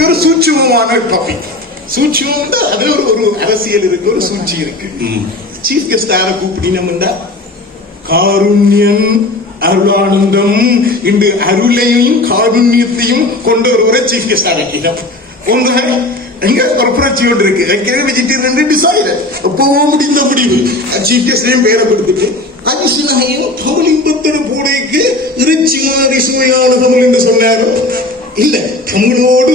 இப்படி ஒரு சூட்சுமமான டாபிக் சூட்சுமம் அதுல ஒரு ஒரு அரசியல் இருக்கு ஒரு சூழ்ச்சி இருக்கு. சீஃப் கெஸ்ட் யாரை கூப்பிடினோம்டா காருண்யம் அருளானந்தம். இன்று அருளையும் காருண்யத்தையும் கொண்டு வருவரை சீஃப் கெஸ்ட் ஆக்கிட்டோம் ஒன்று எங்க? ஒரு புரட்சி ஒன்று இருக்கு. ஏற்கனவே வெஜிடேரியன் டிசைட் எப்பவோ முடிந்த முடிவு? சீஃப் கெஸ்டையும் பேரை கொடுத்துட்டு அரிசினையும் தமிழ் இன்பத்தோட பூடைக்கு இறைச்சி மாதிரி சுவையான தமிழ் என்று சொன்னாரோ? இல்ல தமிழோடு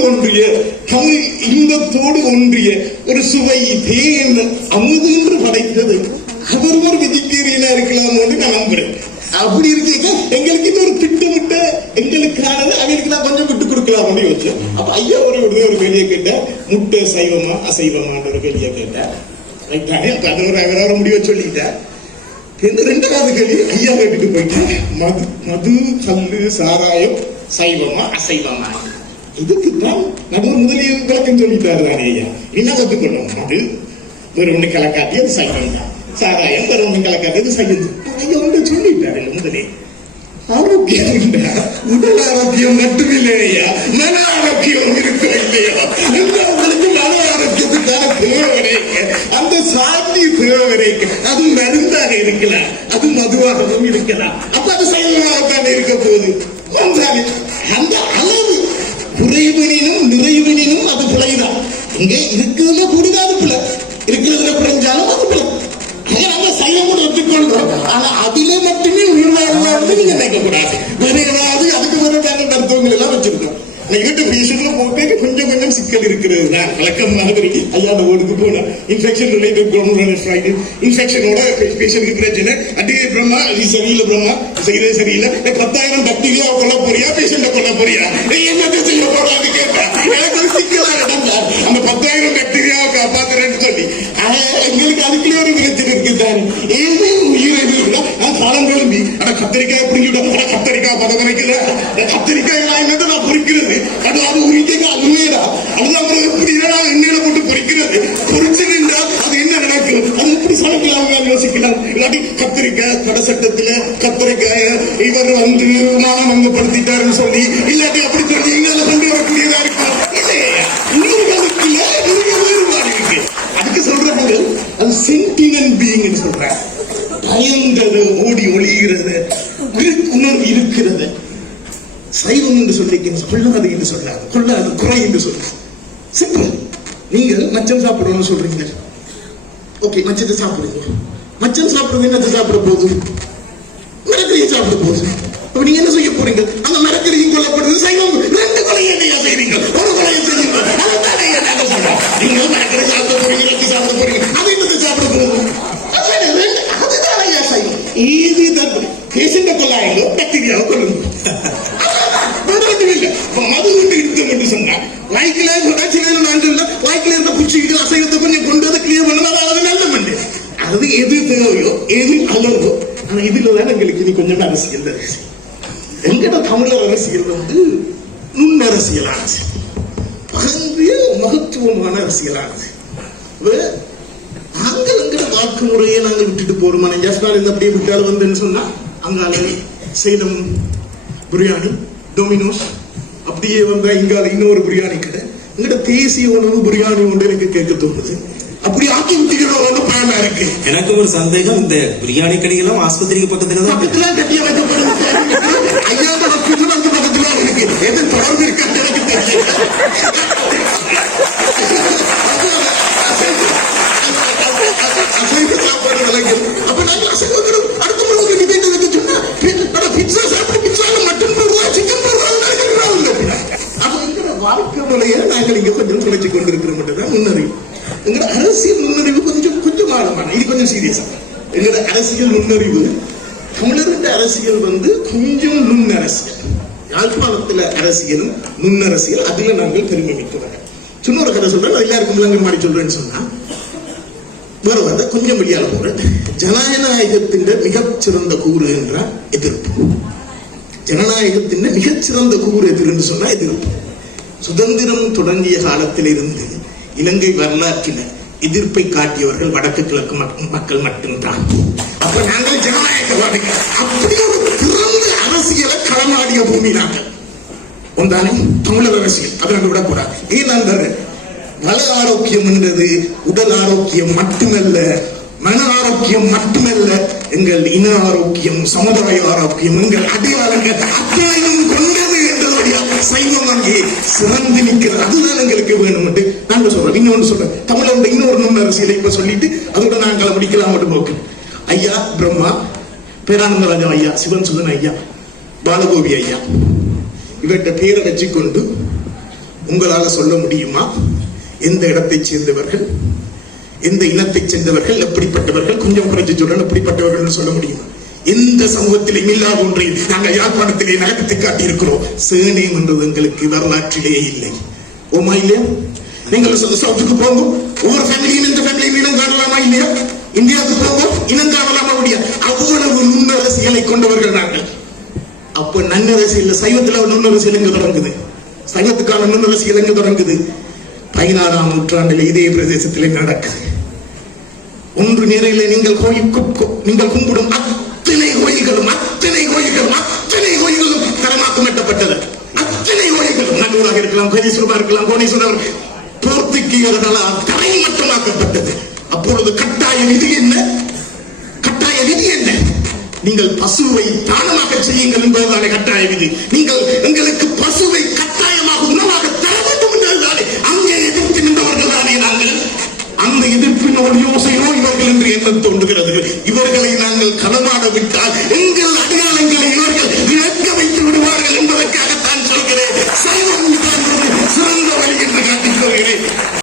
இன்பத்தோடு ஒன்றிய ஒரு சுவை தேன் அமுது என்று படைத்தது. அவர் ஒரு வெஜிடேரியனா இருக்கலாம் என்று நான் நம்புறேன் அப்படி இருக்கீங்க எங்களுக்கு இது ஒரு திட்டமிட்ட எங்களுக்கானது அவங்களுக்கு நான் கொஞ்சம் விட்டு கொடுக்கலாம் யோசிச்சேன். அப்ப ஐயா ஒரு ஒரு ஒரு கேள்வியை கேட்டேன் முட்டை சைவமா அசைவமான்னு ஒரு கேள்வியை கேட்டேன் ரைட்டானே அப்ப அது ஒரு அவரோட முடிவை சொல்லிட்டேன் இந்த ரெண்டாவது கேள்வி ஐயா கேட்டுட்டு போயிட்டேன் மது மது கல்லு சாராயம் சைவமா அசைவமா? இதுக்குத்தான் நடுவர் முதலில் விளக்கம் சொல்லிட்டாரு தானே ஐயா? என்ன கத்துக்கணும் அது வெறுமனை கலக்காட்டி அது சைவம் தான். சாராயம் வெறும் கலக்காட்டி அது சைவம் ஐயா வந்து சொல்லிட்டாரு முதலே. ஆரோக்கியம் உடல் ஆரோக்கியம் மட்டுமில்லையா மன ஆரோக்கியம் இருக்கு இல்லையா? உங்களுக்கு மன ஆரோக்கியத்துக்கான தேவைக்கு அந்த சாந்தி தேவைக்கு அது மருந்தாக இருக்கலாம். அது மதுவாகவும் இருக்கலாம். அப்ப அது சைவமாகத்தான் இருக்க போகுது. அந்த அளவு குறைவனினும் நிறைவனினும் அது பிழைதான். இங்கே இருக்கிறதுல கூடுதல் அது பிழை. இருக்கிறதுல பிழைஞ்சாலும் அது பிழை. ஏன் நம்ம சைவம் கூட ஒத்துக்கொள்றோம் ஆனா அதுல மட்டுமே உயிர் உயிர்வாழ்வாழ்ந்து நீங்க நினைக்க கூடாது வேற ஏதாவது அதுக்கு வேற நாங்க மருத்துவங்கள் எல்லாம் வச்சிருக்கோம். நீங்க கொஞ்சம் இருக்கிறது தான் வழக்கம் மாதிரி ஐயா அந்த ஓடுக்கு போனா இன்ஃபெக்ஷன் ரிலேட்டட் குளோமரல் இன்ஃபெக்ஷனோட பேஷண்ட்க்கு பிரச்சனை. அடியே பிரம்மா அது சரியில்லை பிரம்மா. செய்யறது சரியில்லை. பத்தாயிரம் பாக்டீரியா கொல்ல போறியா? பேஷண்ட கொல்ல போறியா? ஏய், என்னத்தை செய்ய போறான்னு கேட்டா. எனக்கு ஒரு சிக்கலா இடம் அந்த பத்தாயிரம் பாக்டீரியாவை காப்பாத்துறேன்னு சொல்லி. எங்களுக்கு அதுக்குள்ளே ஒரு பிரச்சனை இருக்கு தானே. ஏதே உயிரை நான் காலம் கிளம்பி. ஆனா கத்தரிக்காய் பிடிக்கிட்ட அட கத்தரிக்காய் பதம் வைக்கிற கத்தரிக்காய் எல்லாம் என்னது நான் பொறிக்கிறது? அது அது உரிக்க அருமையடா அது அப்புறம் எப்படி என்னடா எண்ணெயில போட்டு பொறிக்கிறது? பொறிச்சு நின்றா அது என்ன நடக்கும்? அது எப்படி சமைக்கலாம் யோசிக்கலாம் இல்லாட்டி கத்திரிக்காய் கடை சட்டத்துல கத்திரிக்காய இவர் வந்து மானமங்கப்படுத்திட்டாருன்னு சொல்லி இல்லாட்டி அப்படி சொல்லி இங்கால கொண்டு வரக்கூடியதா இருக்கும்? இல்லையா. உங்களுக்கு வேறுபாடு இருக்கு. அதுக்கு சொல்றாங்க அது சென்டினன் பீயிங் சொல்றாங்க. பயந்தது ஓடி ஒளிகிறது இருக்கிறது. சைவம் என்று சொல்லிக்க கொள்ளாது என்று சொல்லாது கொள்ளாது குறை என்று சொல்றாங்க சிம்பிள் நீங்கள் மச்சம் சாப்பிடணும்னு சொல்றீங்க. ஓகே மச்சத்தை சாப்பிடுங்க. மச்சம் சாப்பிடுறது என்னத்தை சாப்பிட போகுது. மரக்கறியை சாப்பிட போகுது. அப்ப நீங்க என்ன செய்ய போறீங்க? அந்த மரக்கறியும் கொல்லப்படுது. சைவம் ரெண்டு கொலையை என்னையா செய்வீங்க? ஒரு கொலையை செய்யுங்க. அதைத்தானே ஐயா சொல்றோம் மரக்கறி சாப்பிட போறீங்க இறைச்சி சாப்பிட போறீங்க. அது என்னத்தை சாப்பிட போகுது. அதுதான் ஐயா சைவம் இது தப்பு பேஷண்ட கொள்ளாயிலோ பாக்டீரியாவை கொள்ளுங்க வேற ஒண்ணும் இல்ல. இப்ப மது கொண்டு யுத்தம் என்று சொன்னா வாய்க்கில சில நான் சொல்ல வாய்க்கில இருந்த குச்சிக்கு அசைவத்தை கொஞ்சம் கொண்டு வந்து கிளியர் பண்ணணும் அது நல்ல மண்டு அது எது தேவையோ எது அளவோ ஆனா இதுல தான் எங்களுக்கு இனி கொஞ்சம் அரசியல் அரசியல் எங்கட தமிழர் அரசியல் வந்து நுண்ணரசியலானது பகந்திய மகத்துவமான அரசியலானது. நாங்கள் எங்கட வாக்கு முறையை நாங்கள் விட்டுட்டு போறோம்? ஜஸ்டால் இந்த அப்படியே விட்டால் வந்துன்னு சொன்னா அங்கால சேலம் பிரியாணி டொமினோஸ் அப்படியே வந்தா இங்கால இன்னொரு பிரியாணி கடை. எங்கட தேசிய உணவு பிரியாணி ஒன்று எனக்கு கேட்க தோணுது. அப்படி சந்தேகமா இருக்கு. எனக்கு ஒரு சந்தேகம் இந்த பிரியாணி கடைகளும் ஆஸ்பத்திரிக்கு பக்கத்துல தான் பக்கத்துல கட்டிய வைக்கப்படுது ஐயா ஹாஸ்பிட்டல் அந்த பக்கத்துல இருக்கு. எது தொடர்ந்து இருக்கான்னு எனக்கு தெரியல. அசைவ சாப்பாடு விலைகள். அப்ப நாங்க அசைவங்களும் அடுத்த முறை சொன்னா, சாப்பிட்டு வாழ்க்கை முறையை நாங்கள் இங்க கொஞ்சம் குறைச்சு கொண்டிருக்கிறோம் மட்டும்தான் முன்னறிவு. எங்களோட அரசியல் முன்னறிவு கொஞ்சம் இது கொஞ்சம் சீரியஸா எங்கட அரசியல் நுண்ணறிவு தமிழருடைய அரசியல் வந்து கொஞ்சம் நுண்ணரசியல். யாழ்ப்பாணத்துல அரசியலும் நுண்ணரசியல் அதுல நாங்கள் பெருமை மிக்கவர்கள் சின்ன ஒரு கதை சொல்றேன் எல்லாருக்கும் விளங்க மாதிரி சொல்றேன்னு சொன்னா. வேற வந்து கொஞ்சம் வெளியால போறேன். ஜனநாயகத்தின் மிகச்சிறந்த கூறு என்ற எதிர்ப்பு. ஜனநாயகத்தின் மிகச்சிறந்த கூறு எதிர் என்று சொன்னா எதிர்ப்பு. சுதந்திரம் தொடங்கிய காலத்திலிருந்து இலங்கை வரலாற்றில் எதிர்ப்பை காட்டியவர்கள் வடக்கு கிழக்கு மக்கள் மட்டும்தான். அப்ப நாங்கள் ஜனநாயகவாதிகள் அப்படி ஒரு திறந்த அரசியலை களமாடிய பூமி நாங்கள். ஒன்றானே தமிழர் அரசியல். அதை நாங்கள் விடக்கூடாது. ஏன் அந்த மன ஆரோக்கியம் என்றது உடல் ஆரோக்கியம் மட்டுமல்ல மன ஆரோக்கியம் மட்டுமல்ல. எங்கள் இன ஆரோக்கியம் சமுதாய ஆரோக்கியம் எங்கள் அடையாளங்கள் அத்தனையும் கொண்டு என்றதுடைய சைவம் அங்கே சிறந்து நிற்கிறது. அதுதான் எங்களுக்கு வேணும் நாங்கள் சொல்றோம். இன்னொன்று சொல்றேன். தமிழோட இன்னொரு நுண் அரசியலை இப்ப சொல்லிட்டு அதோட நாங்கள் முடிக்கலாம் மட்டும் நோக்கு. ஐயா பிரம்மா பேரானந்தராஜன் ஐயா சிவன் சுதன் ஐயா பாலகோபி ஐயா இவற்றை பேரை வச்சுக்கொண்டு உங்களால சொல்ல முடியுமா? எந்த இடத்தைச் சேர்ந்தவர்கள்? எந்த இனத்தைச் சேர்ந்தவர்கள்? எப்படிப்பட்டவர்கள்? கொஞ்சம் குறைஞ்சு சொல்றேன். எப்படிப்பட்டவர்கள் சொல்ல முடியுமா? எந்த சமூகத்திலும் இல்லாத ஒன்றை நாங்கள் யாழ்ப்பாணத்திலே நகர்த்தி காட்டியிருக்கிறோம். சேனேம் என்றது எங்களுக்கு வரலாற்றிலே இல்லை. ஓமா இல்லையா? நீங்கள் சவுத்துக்கு போங்க. ஒவ்வொரு ஃபேமிலியும் இந்த ஃபேமிலியும் இனம் காணலாமா இல்லையா? இந்தியாவுக்கு போங்க. இனம் காணலாமா முடியாது அவ்வளவு நுண்ணரசியலை கொண்டவர்கள் நாங்கள். அப்ப நன்னரசியல் சைவத்துல நுண்ணரசியல் எங்க தொடங்குது? சைவத்துக்கான நுண்ணரசியல் எங்க தொடங்குது? பதினாறாம் நூற்றாண்டில் இதே பிரதேசத்திலே நடக்குது. ஒன்று நேரில் நீங்கள் கோயில் நீங்கள் கும்பிடும் அத்தனை கோயில்களும் அத்தனை கோயில்களும் அத்தனை கோயில்களும் தரமாக்கம் எட்டப்பட்டது அத்தனை கோயில்களும் நல்லூராக இருக்கலாம் கோதீஸ்வரமா இருக்கலாம் கோணீஸ்வரர் போர்த்துக்கீயர்களால் தரை மட்டமாக்கப்பட்டது அப்பொழுது கட்டாய விதி என்ன? கட்டாய விதி என்ன? நீங்கள் பசுவை தானமாக செய்யுங்கள் என்பதுதானே கட்டாய விதி. நீங்கள் எங்களுக்கு பசுவை கட்டாயமாக உணவாக தர வேண்டும் தானே அங்கே எதிர்த்து நின்றவர்கள் தானே நாங்கள். அந்த எதிர்ப்பின் ஒரு யோசையோ என்று எண்ணம் தோன்றுகிறது இவர்களை நாங்கள் களமாட விட்டால் எங்கள்